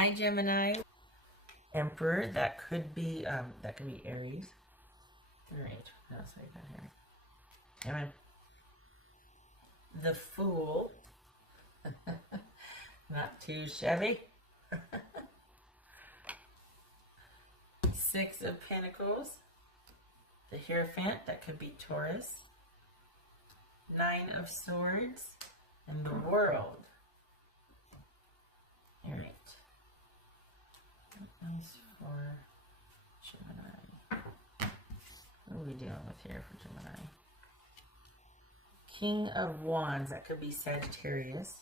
Hi, Gemini. Emperor, that could be Aries. All right, that's what I got here. Amen. The Fool. Not too shabby. Six of Pentacles. The Hierophant, that could be Taurus. Nine of Swords. And the World. All right. Nice for Gemini. What are we dealing with here for Gemini? King of Wands, that could be Sagittarius.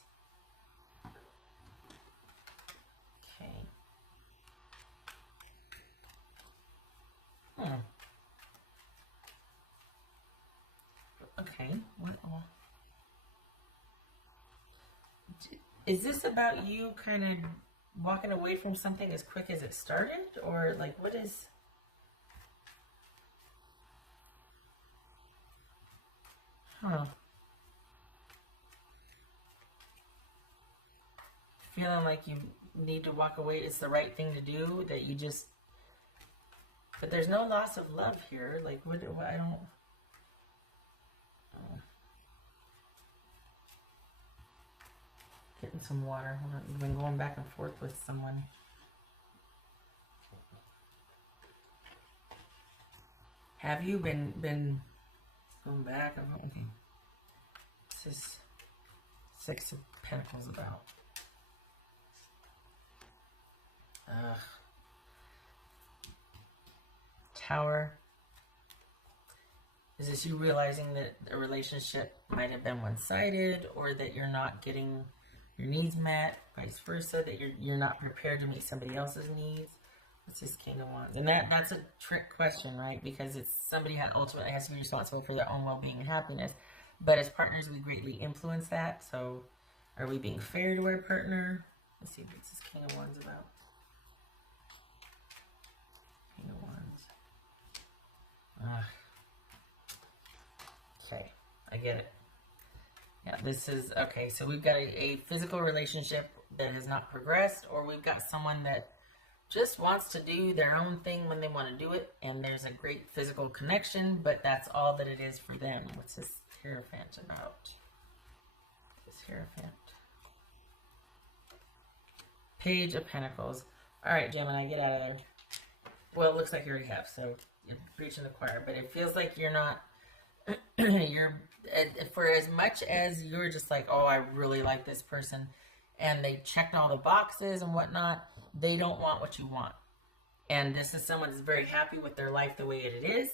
Okay. Okay. What? Is this about you kind of walking away from something as quick as it started? Or like, what is... Huh. Feeling like you need to walk away, it's the right thing to do, that you just... But there's no loss of love here. Like, what I don't... Getting some water. I've been going back and forth with someone. Have you been going back? Okay. This is Six of Pentacles about. Tower. Is this you realizing that a relationship might have been one-sided, or that you're not getting your needs met, vice versa, that you're not prepared to meet somebody else's needs? What's this King of Wands? And that's a trick question, right? Because it's somebody that ultimately has to be responsible for their own well-being and happiness. But as partners, we greatly influence that. So are we being fair to our partner? Let's see what's this King of Wands about. King of Wands. Okay, I get it. Yeah, this is, okay, so we've got a physical relationship that has not progressed, or we've got someone that just wants to do their own thing when they want to do it, and there's a great physical connection, but that's all that it is for them. What's this Hierophant about? This Hierophant. Page of Pentacles. All right, Gemini, get out of there. Well, it looks like you already have, so you're preaching the choir, but it feels like you're not, you're, for as much as you're just like, oh, I really like this person, and they checked all the boxes and whatnot, they don't want what you want. And this is someone that's very happy with their life the way it is,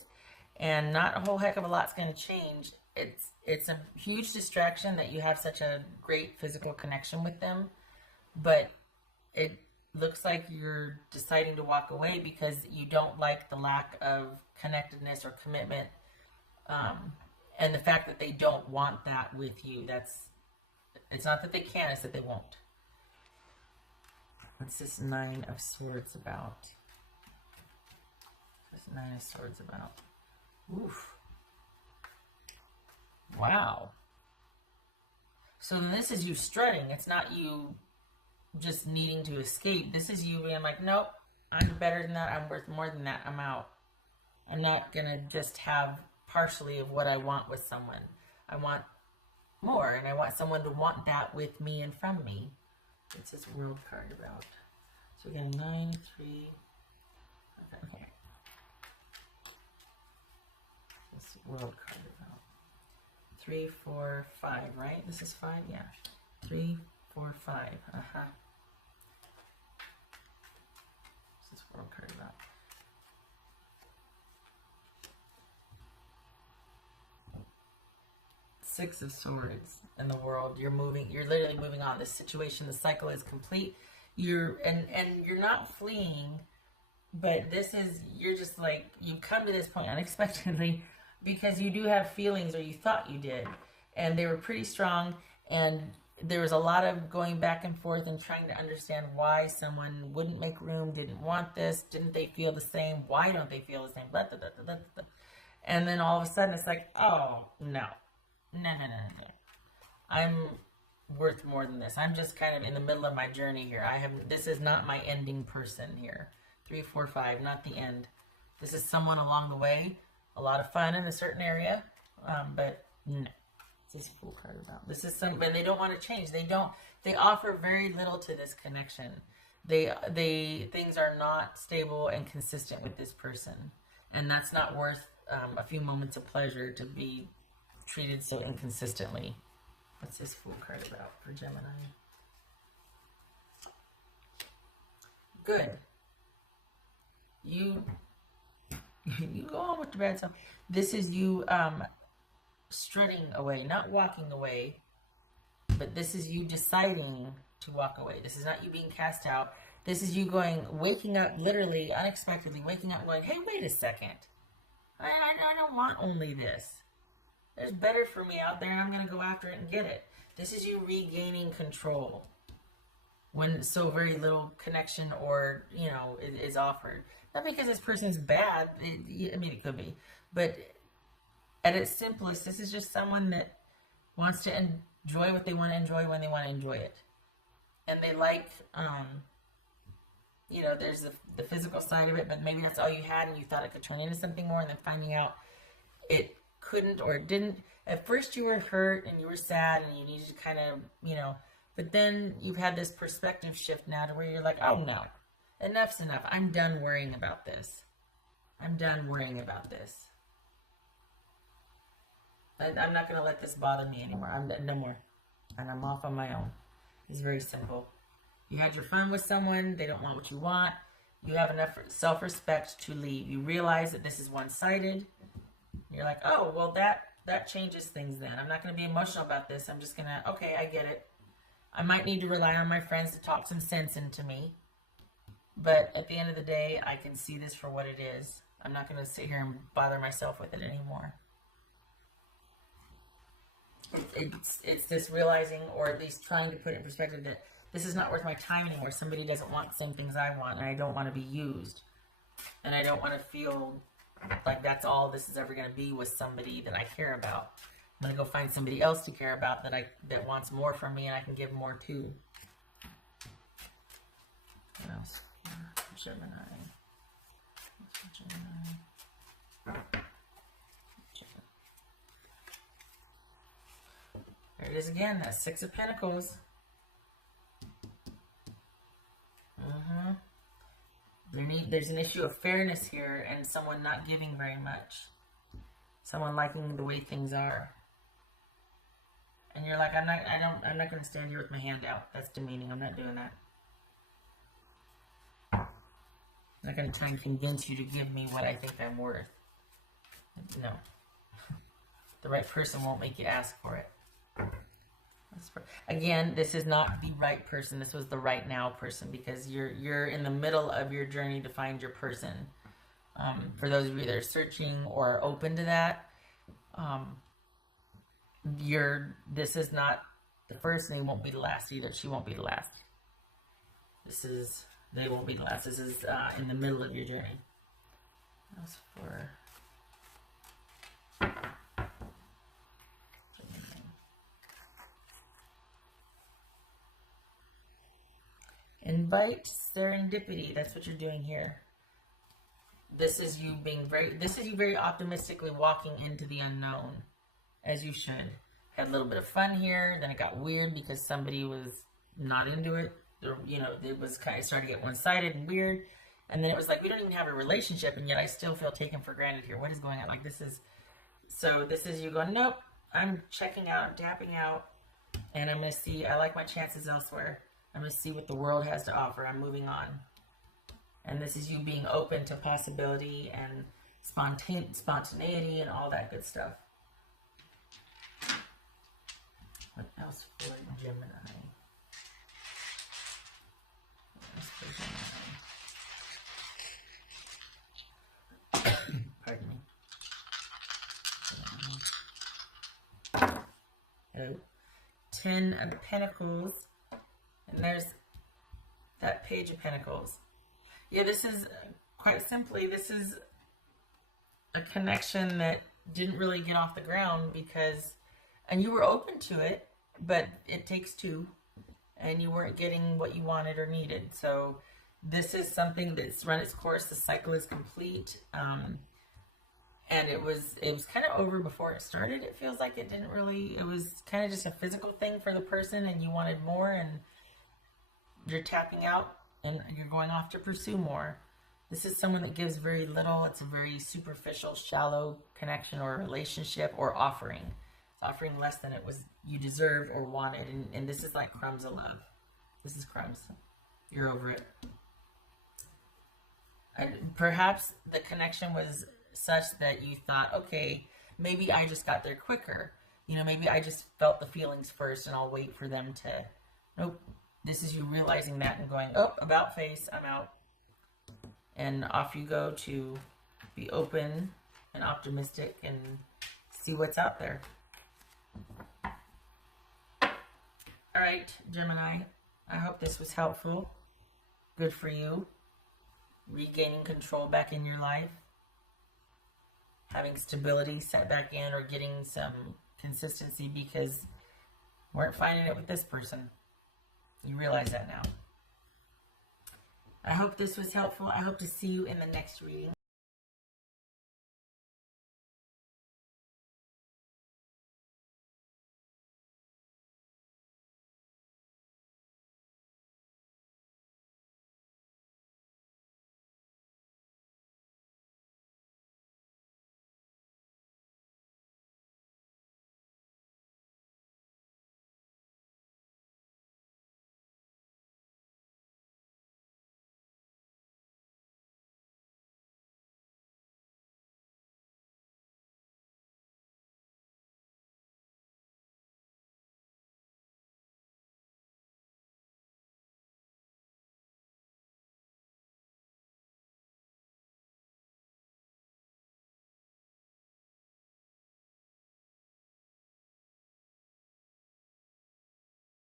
and not a whole heck of a lot's going to change. It's a huge distraction that you have such a great physical connection with them, but it looks like you're deciding to walk away because you don't like the lack of connectedness or commitment, and the fact that they don't want that with you. It's not that they can't, it's that they won't. What's this Nine of Swords about? What's this Nine of Swords about? Oof. Wow. So then this is you strutting. It's not you just needing to escape. This is you being like, nope, I'm better than that. I'm worth more than that. I'm out. I'm not going to just have partially of what I want with someone. I want more, and I want someone to want that with me and from me. What's this World card about? So again, 9, 3. Okay. This World card about 3, 4, 5, right? This is 5, yeah. 3, 4, 5. What's this World card about? Six of Swords in the World. You're literally moving on. This situation, the cycle is complete. You're not fleeing, but you're just like, you've come to this point unexpectedly because you do have feelings, or you thought you did, and they were pretty strong, and there was a lot of going back and forth and trying to understand why someone wouldn't make room, didn't want this, didn't they feel the same, why don't they feel the same, blah, blah, blah, blah, blah. And then all of a sudden it's like, oh, no. No. I'm worth more than this. I'm just kind of in the middle of my journey here. This is not my ending person here. 3, 4, 5, not the end. This is someone along the way. A lot of fun in a certain area, but no. What's this Fool card about? This is something they don't want to change. They offer very little to this connection. Things are not stable and consistent with this person, and that's not worth a few moments of pleasure to be treated so inconsistently. What's this Fool card about for Gemini? Good. You go on with the bad stuff. This is you strutting away, not walking away, but this is you deciding to walk away. This is not you being cast out. This is you waking up, literally, unexpectedly, waking up and going, hey, wait a second. I don't want only this. There's better for me out there, and I'm going to go after it and get it. This is you regaining control when so very little connection or, is offered. Not because this person's bad. It could be. But at its simplest, this is just someone that wants to enjoy what they want to enjoy when they want to enjoy it. And they like, there's the physical side of it, but maybe that's all you had and you thought it could turn into something more, and then finding out it couldn't or it didn't. At first you were hurt and you were sad and you needed to kind of, but then you've had this perspective shift now to where you're like, oh no, enough's enough. I'm done worrying about this. I'm done worrying about this. I'm not going to let this bother me anymore. No more. And I'm off on my own. It's very simple. You had your fun with someone. They don't want what you want. You have enough self-respect to leave. You realize that this is one-sided. You're like, oh, well, that changes things then. I'm not going to be emotional about this. I'm just going to, okay, I get it. I might need to rely on my friends to talk some sense into me. But at the end of the day, I can see this for what it is. I'm not going to sit here and bother myself with it anymore. It's this realizing, or at least trying to put it in perspective, that this is not worth my time anymore. Somebody doesn't want the same things I want, and I don't want to be used. And I don't want to feel like that's all this is ever going to be with somebody that I care about. I'm going to go find somebody else to care about that wants more from me and I can give more to. What else? Gemini. What's for Gemini? There it is again, that Six of Pentacles. There's an issue of fairness here and someone not giving very much. Someone liking the way things are. And you're like, I'm not going to stand here with my hand out. That's demeaning. I'm not doing that. I'm not going to try and convince you to give me what I think I'm worth. No. The right person won't make you ask for it. Again, this is not the right person. This was the right now person, because you're in the middle of your journey to find your person. For those of you that are searching or open to that, this is not the first, and they won't be the last either. She won't be the last. They won't be the last. This is in the middle of your journey. That's for invite serendipity. That's what you're doing here. This is you very optimistically walking into the unknown, as you should. Had a little bit of fun here, then it got weird because somebody was not into it. Or, it was kind of started to get one-sided and weird. And then it was like, we don't even have a relationship, and yet I still feel taken for granted here. What is going on? This is you going, nope, I'm checking out, I'm tapping out, and I'm going to see, I like my chances elsewhere. I'm going to see what the world has to offer. I'm moving on. And this is you being open to possibility and spontaneity and all that good stuff. What else for Gemini? What else for Gemini? Pardon me. Oh. 10 of Pentacles. And there's that Page of Pentacles. Yeah, this is, quite simply, this is a connection that didn't really get off the ground because, and you were open to it, but it takes two, and you weren't getting what you wanted or needed. So this is something that's run its course. The cycle is complete. And it was kind of over before it started. It feels like it was kind of just a physical thing for the person, and you wanted more, and you're tapping out and you're going off to pursue more. This is someone that gives very little. It's a very superficial, shallow connection or relationship or offering. It's offering less than it was you deserved or wanted. And this is like crumbs of love. This is crumbs. You're over it. And perhaps the connection was such that you thought, okay, maybe I just got there quicker. Maybe I just felt the feelings first and I'll wait for them to. Nope. This is you realizing that and going, oh, about face, I'm out. And off you go to be open and optimistic and see what's out there. All right, Gemini, I hope this was helpful. Good for you. Regaining control back in your life. Having stability set back in, or getting some consistency because we weren't finding it with this person. You realize that now. I hope this was helpful. I hope to see you in the next reading.